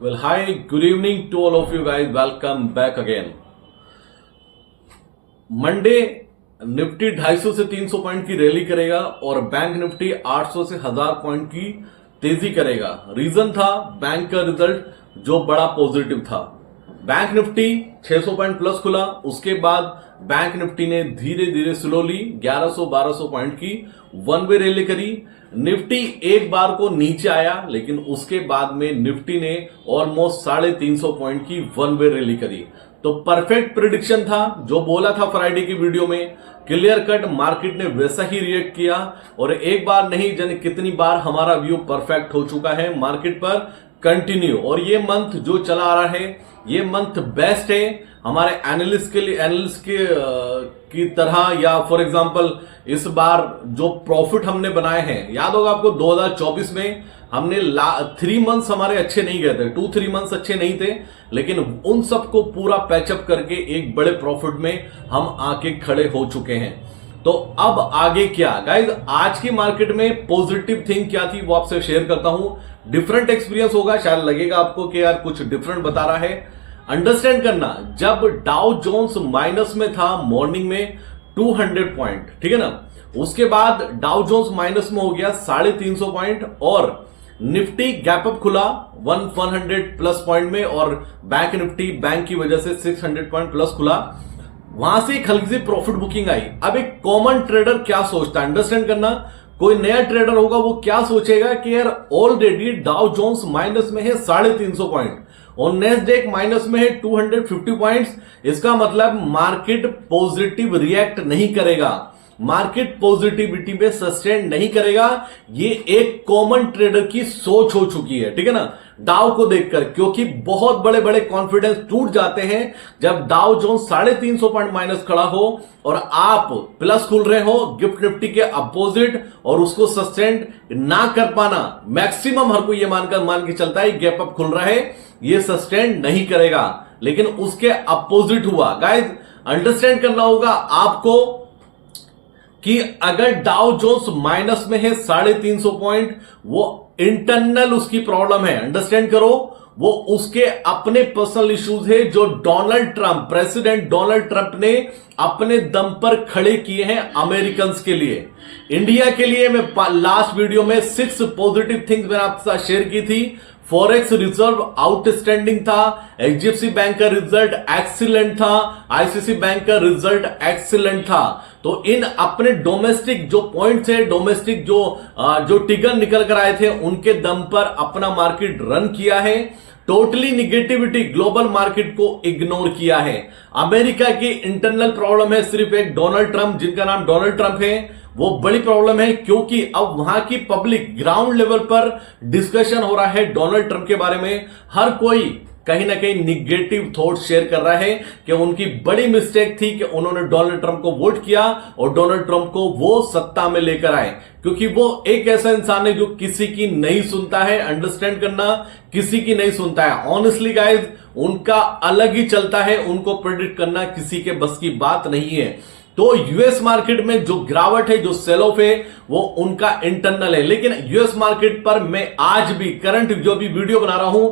Well, hi, good evening to all of you guys. Welcome back again. Monday Nifty 250 से 300 point की rally करेगा और bank Nifty 800 से 1000 point की तेजी करेगा। रीजन था बैंक का रिजल्ट जो बड़ा पॉजिटिव था। बैंक निफ्टी 600 पॉइंट प्लस खुला, उसके बाद बैंक निफ्टी ने धीरे धीरे स्लोली 1100-1200 पॉइंट की वन वे रैली करी। निफ्टी एक बार को नीचे आया, लेकिन उसके बाद में निफ्टी ने ऑलमोस्ट 350 पॉइंट की वन वे रैली करी। तो परफेक्ट प्रिडिक्शन था, जो बोला था फ्राइडे की वीडियो में, क्लियर कट मार्केट ने वैसा ही रिएक्ट किया और एक बार नहीं जाने कितनी बार हमारा व्यू परफेक्ट हो चुका है मार्केट पर कंटिन्यू। और ये मंथ जो चला आ रहा है, ये मंथ बेस्ट है हमारे एनालिस्ट के लिए, एनालिस्ट की तरह। या फॉर एग्जांपल इस बार जो प्रॉफिट हमने बनाए हैं, याद होगा आपको 2024 में हमने 3 मंथ्स हमारे अच्छे नहीं गए थे, 2-3 मंथ्स अच्छे नहीं थे, लेकिन उन सबको पूरा पैचअप करके एक बड़े प्रॉफिट में हम आके खड़े हो चुके हैं। तो अब आगे क्या गाइज, आज की मार्केट में पॉजिटिव थिंग क्या थी वो आपसे शेयर करता हूं। डिफरेंट एक्सपीरियंस होगा, शायद लगेगा आपको कि यार कुछ डिफरेंट बता रहा है। अंडरस्टैंड करना, जब डाउ जोन्स माइनस में था मॉर्निंग में 200 पॉइंट, ठीक है ना, उसके बाद डाउ जोन्स माइनस में हो गया 350 पॉइंट और निफ्टी गैप अप खुला 100 प्लस पॉइंट में और बैंक निफ्टी बैंक की वजह से 600 पॉइंट प्लस खुला। वहां से एक हल्की सी प्रॉफिट बुकिंग आई। अब एक कॉमन ट्रेडर क्या सोचता है, अंडरस्टैंड करना, कोई नया ट्रेडर होगा वो क्या सोचेगा कि यार ऑलरेडी डाउ जोन्स माइनस में है 350 पॉइंट और नेस्डेक माइनस में है 250 पॉइंट्स। इसका मतलब मार्केट पॉजिटिव रिएक्ट नहीं करेगा, मार्केट पॉजिटिविटी में सस्टेन नहीं करेगा। ये एक कॉमन ट्रेडर की सोच हो चुकी है, ठीक है ना, डाउ को देखकर, क्योंकि बहुत बड़े बड़े कॉन्फिडेंस टूट जाते हैं जब डाउ जोन्स 350 पॉइंट माइनस खड़ा हो और आप प्लस खुल रहे हो गिफ्ट निफ्टी के अपोजिट और उसको सस्टेन ना कर पाना। मैक्सिमम हर कोई ये मान के चलता है गैप अप खुल रहा है, ये सस्टेन नहीं करेगा, लेकिन उसके अपोजिट हुआ। गाइस अंडरस्टैंड करना होगा आपको कि अगर डाउ जोन्स माइनस में है 350 पॉइंट, वो इंटरनल उसकी प्रॉब्लम है, अंडरस्टैंड करो, वो उसके अपने पर्सनल इश्यूज है जो Donald Trump, president Donald Trump ने अपने दम पर खड़े किए हैं अमेरिकन के लिए। इंडिया के लिए मैं लास्ट वीडियो में 6 पॉजिटिव थिंग्स मैंने आपके साथ शेयर की थी। फॉरेक्स रिजर्व आउटस्टैंडिंग था, एचडीएफसी बैंक का रिजल्ट एक्सीलेंट था, आईसीसी बैंक का रिजल्ट एक्सीलेंट था। तो इन अपने डोमेस्टिक जो पॉइंट्स है, डोमेस्टिक जो टिगर निकल कर आए थे, उनके दम पर अपना मार्केट रन किया है। टोटली निगेटिविटी ग्लोबल मार्केट को इग्नोर किया है। अमेरिका की इंटरनल प्रॉब्लम है सिर्फ एक डोनाल्ड ट्रंप, जिनका नाम डोनाल्ड ट्रंप है, वो बड़ी प्रॉब्लम है, क्योंकि अब वहां की पब्लिक ग्राउंड लेवल पर डिस्कशन हो रहा है डोनाल्ड ट्रंप के बारे में। हर कोई कहीं ना कहीं निगेटिव थॉट शेयर कर रहा है कि उनकी बड़ी मिस्टेक थी कि उन्होंने डोनाल्ड ट्रंप को वोट किया और डोनाल्ड ट्रंप को वो सत्ता में लेकर आए, क्योंकि वो एक ऐसा इंसान है जो किसी की नहीं सुनता है। अंडरस्टैंड करना, किसी की नहीं सुनता है। ऑनेस्टली गाइज, उनका अलग ही चलता है, उनको प्रेडिक्ट करना किसी के बस की बात नहीं है। तो यूएस मार्केट में जो गिरावट है, जो सेल ऑफ है, वो उनका इंटरनल है। लेकिन यूएस मार्केट पर मैं आज भी करंट जो भी वीडियो बना रहा हूं,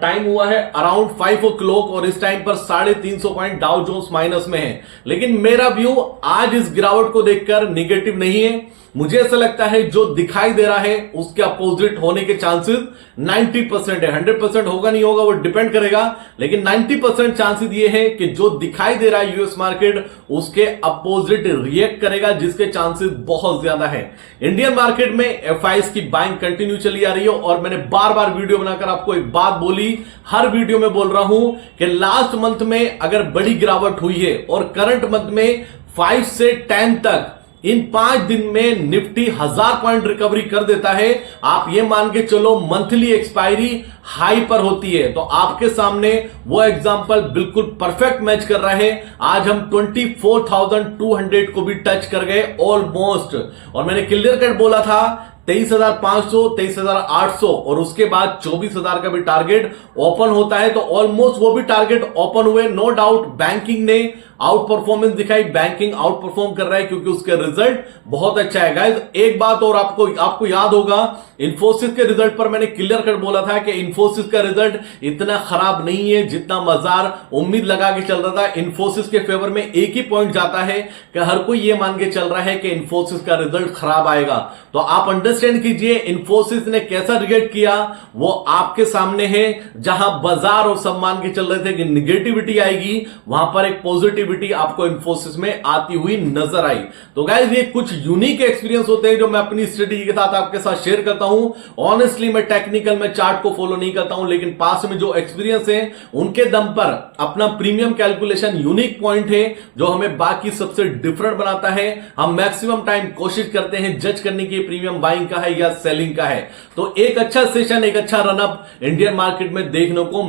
टाइम हुआ है अराउंड 5 o'clock और इस टाइम पर 350 पॉइंट डाउ जोन्स माइनस में है। लेकिन मेरा व्यू आज इस गिरावट को देखकर निगेटिव नहीं है। मुझे ऐसा लगता है जो दिखाई दे रहा है उसके अपोजिट होने के चांसेस 90% है। 100% होगा नहीं होगा वो डिपेंड करेगा, लेकिन 90% चांसेस ये है कि जो दिखाई दे रहा है यूएस मार्केट उसके अपोजिट रिएक्ट करेगा, जिसके चांसेस बहुत ज्यादा है। इंडियन मार्केट में एफआईएस की बाइंग कंटिन्यू चली आ रही है और मैंने बार बार वीडियो बनाकर आपको एक बात बोली, हर वीडियो में बोल रहा हूं कि लास्ट मंथ में अगर बड़ी गिरावट हुई है और करंट मंथ में 5 से 10 तक, इन 5 दिन में निफ्टी 1000 पॉइंट रिकवरी कर देता है, आप ये मान के चलो मंथली एक्सपायरी हाई पर होती है। तो आपके सामने वो एग्जांपल बिल्कुल परफेक्ट मैच कर रहा है। आज हम 24,200 को भी टच कर गए ऑलमोस्ट, और मैंने क्लियर कट बोला था 23,500, 23,800 और उसके बाद 24,000 का भी टारगेट ओपन होता है। तो ऑलमोस्ट वो भी टारगेट ओपन हुए। नो डाउट बैंकिंग ने आउट परफॉर्मेंस दिखाई, बैंकिंग आउट परफॉर्म कर रहा है क्योंकि उसके रिजल्ट बहुत अच्छा है गाइस। एक बात और आपको याद होगा, इंफोसिस के रिजल्ट पर मैंने क्लियर कट बोला था कि इंफोसिस का रिजल्ट इतना खराब नहीं है जितना बाजार उम्मीद लगा के चल रहा था। इंफोसिस के फेवर में एक ही पॉइंट जाता है कि हर कोई यह मान के चल रहा है कि इंफोसिस का रिजल्ट खराब आएगा। तो आप अंडरस्टैंड कीजिए इंफोसिस ने कैसा रिएक्ट किया वो आपके सामने है। जहां बाजार और सब मान के चल रहे थे कि निगेटिविटी आएगी, वहां पर एक पॉजिटिविटी आपको इंफोसिस में आती हुई नजर आई। तो गाइस ये कुछ यूनिक एक्सपीरियंस होते हैं जो मैं अपनी स्ट्रेटेजी के साथ आपके साथ शेयर करता हूं। ऑनेस्टली मैं टेक्निकल में चार्ट को फॉलो नहीं करता हूं, लेकिन पास में जो एक्सपीरियंस है उनके दम पर अपना प्रीमियम कैलकुलेशन यूनिक पॉइंट है जो हमें बाकी सबसे डिफरेंट बनाता है। हम मैक्सिमम टाइम कोशिश करते हैं जज करने की प्रीमियम बाइंग का है या सेलिंग का है। तो एक अच्छा सेशन, एक अच्छा रनअप इंडियन मार्केट में देखने को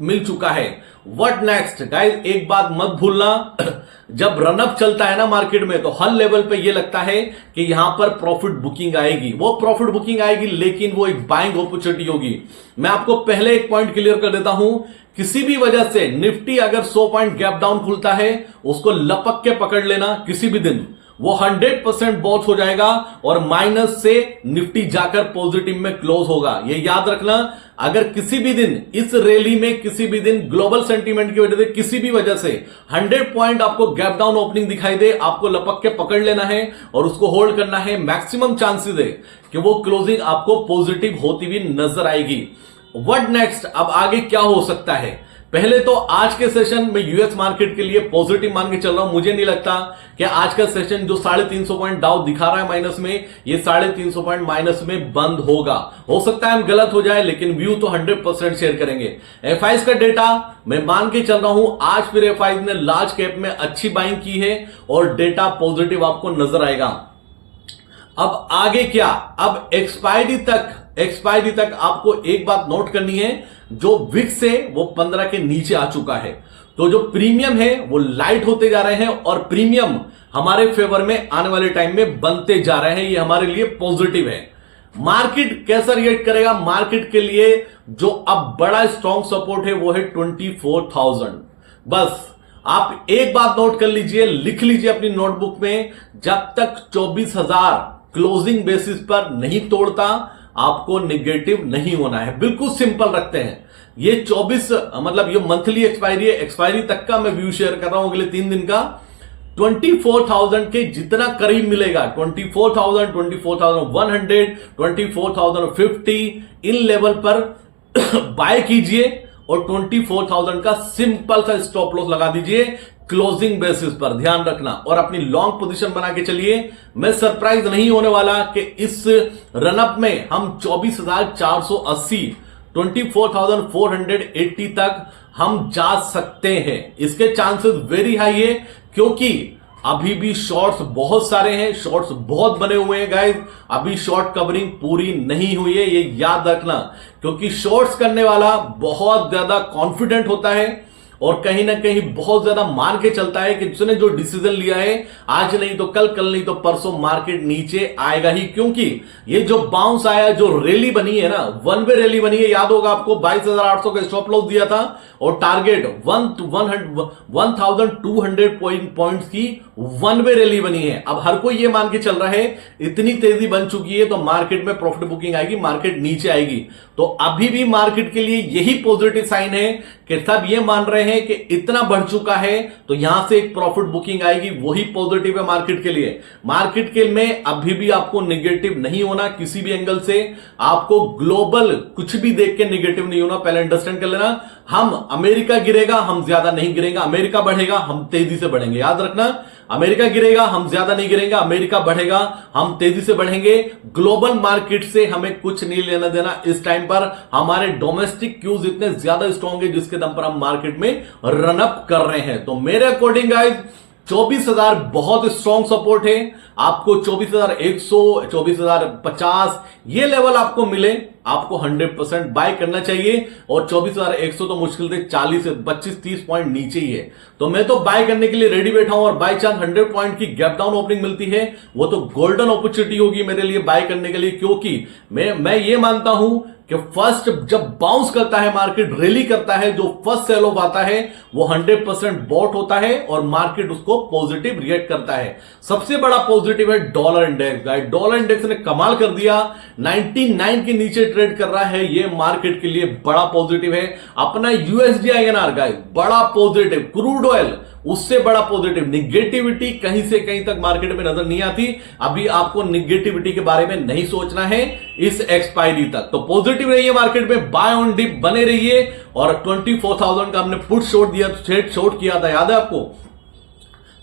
मिल चुका है। व्हाट नेक्स्ट गाइस, एक बात मत भूलना, जब रनअप चलता है ना मार्केट में तो हर लेवल पे ये लगता है कि यहां पर प्रॉफिट बुकिंग आएगी। वो प्रॉफिट बुकिंग आएगी लेकिन वो एक बाइंग अपॉर्चुनिटी होगी। मैं आपको पहले एक पॉइंट क्लियर कर देता हूं, किसी भी वजह से निफ्टी अगर 100 पॉइंट गैप डाउन खुलता है उसको लपक के पकड़ लेना, किसी भी दिन वो 100% बॉट हो जाएगा और माइनस से निफ्टी जाकर पॉजिटिव में क्लोज होगा। ये याद रखना, अगर किसी भी दिन इस रैली में, किसी भी दिन ग्लोबल सेंटीमेंट की वजह से, किसी भी वजह से 100 पॉइंट आपको गैप डाउन ओपनिंग दिखाई दे, आपको लपक के पकड़ लेना है और उसको होल्ड करना है। मैक्सिमम चांसेस है कि वो क्लोजिंग आपको पॉजिटिव होती हुई नजर आएगी। व्हाट नेक्स्ट, अब आगे क्या हो सकता है? पहले तो आज के सेशन में यूएस मार्केट के लिए पॉजिटिव मान के चल रहा हूं। मुझे नहीं लगता कि आज का सेशन जो 350 पॉइंट डाउन दिखा रहा है माइनस में, ये 350 पॉइंट माइनस में बंद होगा। हो सकता है हम गलत हो जाए, लेकिन व्यू तो 100% शेयर करेंगे। एफआईज का डेटा मैं मान के चल रहा हूं, आज फिर एफआईज ने लार्ज कैप में अच्छी बाइंग की है और डेटा पॉजिटिव आपको नजर आएगा। अब आगे क्या? अब एक्सपायरी तक आपको एक बात नोट करनी है, जो विक्स है वो 15 के नीचे आ चुका है। तो जो प्रीमियम है वो लाइट होते जा रहे हैं और प्रीमियम हमारे फेवर में आने वाले टाइम में बनते जा रहे हैं। ये हमारे लिए पॉजिटिव है। मार्केट कैसा रिएक्ट करेगा? मार्केट के लिए जो अब बड़ा स्ट्रॉन्ग सपोर्ट है वो है 24,000। बस आप एक बात नोट कर लीजिए, लिख लीजिए अपनी नोटबुक में, जब तक 24,000 क्लोजिंग बेसिस पर नहीं तोड़ता आपको निगेटिव नहीं होना है। बिल्कुल सिंपल रखते हैं। ये 24 मतलब ये मंथली एक्सपायरी है, एक्सपायरी तक का मैं व्यू शेयर कर रहा हूं अगले 3 दिन का। 24,000 के जितना करीब मिलेगा, 24,000, 24,100, 24,050 इन लेवल पर बाय कीजिए और 24,000 का सिंपल सा स्टॉप लॉस लगा दीजिए क्लोजिंग बेसिस पर, ध्यान रखना, और अपनी लॉन्ग पोजीशन बना के चलिए। मैं सरप्राइज नहीं होने वाला कि इस रनअप में हम 24,480, 24,480 तक हम जा सकते हैं। इसके चांसेस वेरी हाई है क्योंकि अभी भी शॉर्ट्स बहुत सारे हैं, शॉर्ट्स बहुत बने हुए हैं गाइस। अभी शॉर्ट कवरिंग पूरी नहीं हुई है, ये याद रखना, क्योंकि शॉर्ट्स करने वाला बहुत ज्यादा कॉन्फिडेंट होता है और कहीं ना कहीं बहुत ज्यादा मान के चलता है कि उसने जो डिसीजन लिया है आज नहीं तो कल, कल नहीं तो परसों मार्केट नीचे आएगा ही। क्योंकि ये जो बाउंस आया, जो रैली बनी है ना, वन वे रैली बनी है, याद होगा आपको 22,800 का स्टॉप लॉस दिया था और टारगेट 1,200 पॉइंट्स की वन वे रैली बनी है। अब हर कोई ये मान के चल रहा है इतनी तेजी बन चुकी है तो मार्केट में प्रॉफिट बुकिंग आएगी, मार्केट नीचे आएगी। तो अभी भी मार्केट के लिए यही पॉजिटिव साइन है कि सब ये मान रहे हैं कि इतना बढ़ चुका है तो यहां से एक प्रॉफिट बुकिंग आएगी, वही पॉजिटिव है मार्केट के लिए। मार्केट के में अभी भी आपको नेगेटिव नहीं होना किसी भी एंगल से, आपको ग्लोबल कुछ भी देख के नेगेटिव नहीं होना, पहले अंडरस्टैंड कर लेना। हम अमेरिका गिरेगा हम ज्यादा नहीं गिरेगा, अमेरिका बढ़ेगा हम तेजी से बढ़ेंगे, याद रखना। अमेरिका गिरेगा हम ज्यादा नहीं गिरेंगे, अमेरिका बढ़ेगा हम तेजी से बढ़ेंगे। ग्लोबल मार्केट से हमें कुछ नहीं लेना देना इस टाइम पर। हमारे डोमेस्टिक क्यूज इतने ज्यादा स्ट्रॉन्ग है जिसके दम पर हम मार्केट में रनअप कर रहे हैं। तो मेरे अकॉर्डिंग गाइस 24,000 बहुत स्ट्रॉन्ग सपोर्ट है। आपको 24,100, 24,050 ये लेवल आपको मिले, आपको 100% बाय करना चाहिए और 24,100 तो मुश्किल से 40 से 25-30 पॉइंट नीचे ही है। तो मैं तो बाय करने के लिए रेडी बैठा हूं और बाय चांस 100 पॉइंट की गैप डाउन ओपनिंग मिलती है वो तो गोल्डन अपॉर्चुनिटी होगी मेरे लिए बाय करने के लिए, क्योंकि मैं ये मानता हूं कि फर्स्ट जब बाउंस करता है मार्केट, रैली करता है, जो फर्स्ट सेल ऑफ आता है वो 100% बॉट होता है और मार्केट उसको पॉजिटिव रिएक्ट करता है। सबसे बड़ा पॉजिटिव है dollar index. Guys dollar index ने कमाल कर दिया, 99 के नीचे ट्रेड कर रहा है, ये मार्केट के लिए बड़ा पॉजिटिव है। अपना यूएसडी आईएनआर गाइस बड़ा पॉजिटिव, क्रूड ऑयल उससे बड़ा पॉजिटिव। निगेटिविटी कहीं से कहीं तक मार्केट में नजर नहीं आती। अभी आपको निगेटिविटी के बारे में नहीं सोचना है इस एक्सपायरी तक, तो पॉजिटिव रहिए मार्केट में, बाय ऑन डिप बने रहिए। और 24,000 का हमने पुट शॉट दिया, शॉट किया था, याद है आपको,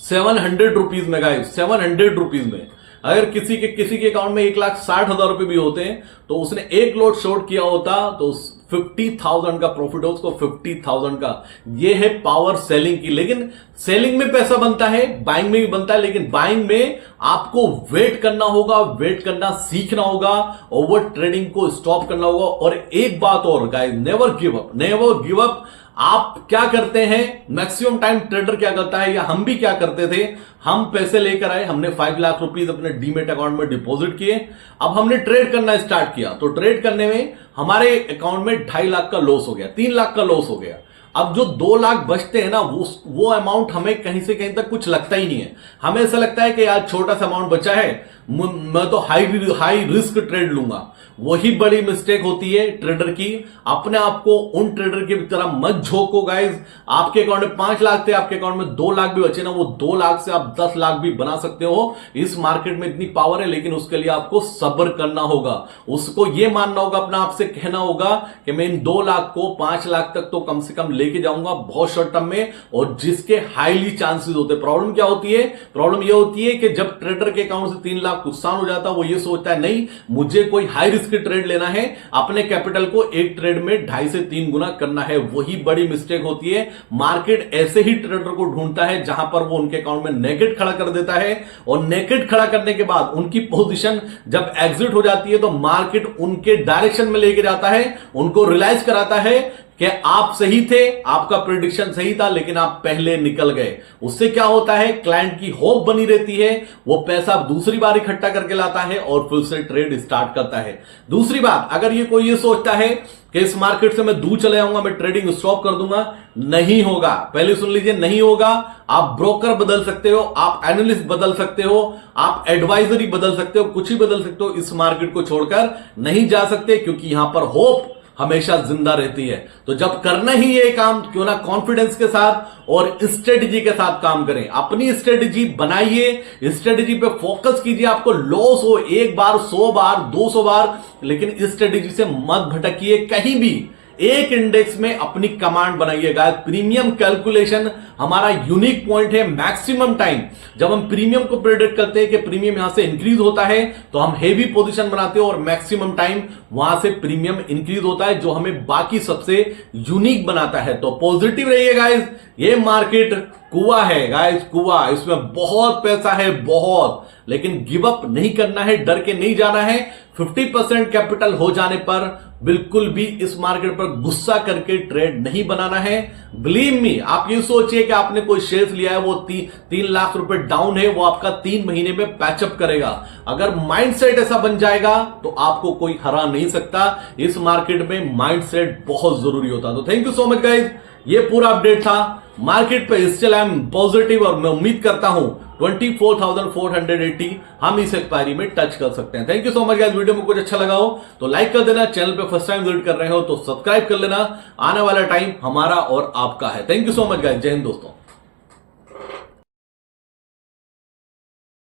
700 रुपीज में गाइस, 700 रुपीज में। अगर किसी के अकाउंट में 1,60,000 रुपए भी होते हैं तो उसने एक लोट शॉर्ट किया होता तो 50,000 का प्रॉफिट हो उसको, 50,000 का। ये है पावर सेलिंग की। लेकिन सेलिंग में पैसा बनता है, बाइंग में भी बनता है, लेकिन बाइंग में आपको वेट करना होगा, वेट करना सीखना होगा, ओवर ट्रेडिंग को स्टॉप करना होगा। और एक बात और guys, never give up, never give up. आप क्या करते हैं, मैक्सिमम टाइम ट्रेडर क्या करता है, या हम भी क्या करते थे, हम पैसे लेकर आए, हमने 5 लाख रुपीस अपने डीमेट अकाउंट में डिपॉजिट किए, अब हमने ट्रेड करना स्टार्ट किया, तो ट्रेड करने में हमारे अकाउंट में 2.5 लाख का लॉस हो गया, 3 लाख का लॉस हो गया। अब जो 2 लाख बचते हैं ना, वो अमाउंट हमें कहीं से कहीं तक कुछ लगता ही नहीं है। हमें ऐसा लगता है कि यार छोटा सा अमाउंट बचा है, मैं तो हाई रिस्क ट्रेड लूंगा। वही बड़ी मिस्टेक होती है ट्रेडर की। अपने आप को उन ट्रेडर की तरह मत झोंको गाइस। आपके अकाउंट में 5 लाख थे, आपके अकाउंट में 2 लाख भी बचे ना, वो 2 लाख से आप 10 लाख भी बना सकते हो। इस मार्केट में इतनी पावर है, लेकिन उसके लिए आपको सब्र करना होगा। उसको ये मानना होगा, अपना आपसे कहना होगा कि मैं इन 2 लाख को 5 लाख तक तो कम से कम लेके जाऊंगा बहुत शॉर्ट टर्म में, और जिसके हाईली चांसेस होते हैं। प्रॉब्लम क्या होती है, प्रॉब्लम ये होती है कि जब ट्रेडर के अकाउंट से 3 लाख नुकसान हो जाता है, वो ये सोचता है नहीं मुझे कोई हाई रिस्क ट्रेड लेना है, अपने कैपिटल को एक ट्रेड में 2.5 से 3 गुना करना है। वही बड़ी मिस्टेक होती है। मार्केट ऐसे ही ट्रेडर को ढूंढता है जहां पर वो उनके अकाउंट में नेकेड खड़ा कर देता है, और नेकेड खड़ा करने के बाद उनकी पोजीशन जब एग्जिट हो जाती है तो मार्केट उनके डायरेक्शन में लेके जाता है, उनको रियलाइज कराता है कि आप सही थे, आपका प्रेडिक्शन सही था, लेकिन आप पहले निकल गए। उससे क्या होता है, क्लाइंट की होप बनी रहती है, वो पैसा दूसरी बार इकट्ठा करके लाता है और फिर से ट्रेड स्टार्ट करता है। दूसरी बात, अगर ये कोई ये सोचता है कि इस मार्केट से मैं दूर चले जाऊंगा, मैं ट्रेडिंग स्टॉप कर दूंगा, नहीं होगा। पहले सुन लीजिए, नहीं होगा। आप ब्रोकर बदल सकते हो, आप एनालिस्ट बदल सकते हो, आप एडवाइजरी बदल सकते हो, कुछ ही बदल सकते हो, इस मार्केट को छोड़कर नहीं जा सकते, क्योंकि यहां पर होप हमेशा जिंदा रहती है। तो जब करना ही ये काम, क्यों ना कॉन्फिडेंस के साथ और स्ट्रेटजी के साथ काम करें। अपनी स्ट्रेटजी बनाइए, स्ट्रेटजी पे फोकस कीजिए। आपको लॉस हो 1 बार, 100 बार, 200 बार, लेकिन इस स्ट्रेटजी से मत भटकिए कहीं भी। एक इंडेक्स में अपनी कमांड बनाइएगा। प्रीमियम कैलकुलेशन हमारा यूनिक पॉइंट है। मैक्सिमम टाइम जब हम प्रीमियम को प्रेडिक्ट करते हैं कि प्रीमियम यहां से इंक्रीज होता है, तो हम हेवी पोजीशन बनाते हैं और मैक्सिमम टाइम वहां से प्रीमियम इंक्रीज होता है, जो हमें बाकी सबसे यूनिक बनाता है। तो पॉजिटिव रहिए गाइस। ये मार्केट कुआं है गाइस, कुआं, इसमें बहुत पैसा है, बहुत, लेकिन गिव अप नहीं करना है, डर के नहीं जाना है। 50% कैपिटल हो जाने पर बिल्कुल भी इस मार्केट पर गुस्सा करके ट्रेड नहीं बनाना है। बिलीव मी, आप ये सोचिए कि आपने कोई शेयर्स लिया है, वो 3 लाख रुपए डाउन है, वो आपका 3 महीने में पैचअप करेगा। अगर माइंडसेट ऐसा बन जाएगा तो आपको कोई हरा नहीं सकता। इस मार्केट में माइंडसेट बहुत जरूरी होता। तो thank you so much guys, ये पूरा अपडेट था मार्केट पे। स्टिल आई एम पॉजिटिव और मैं उम्मीद करता हूं 24,480 हम इस एक्सपायरी में टच कर सकते हैं। Thank you so much guys. Video में कुछ अच्छा लगा हो तो लाइक कर देना, चैनल पे फर्स्ट टाइम विजिट कर रहे हो तो सब्सक्राइब कर लेना। आने वाला टाइम हमारा और आपका है। Thank you so much guys. जय हिंद दोस्तों।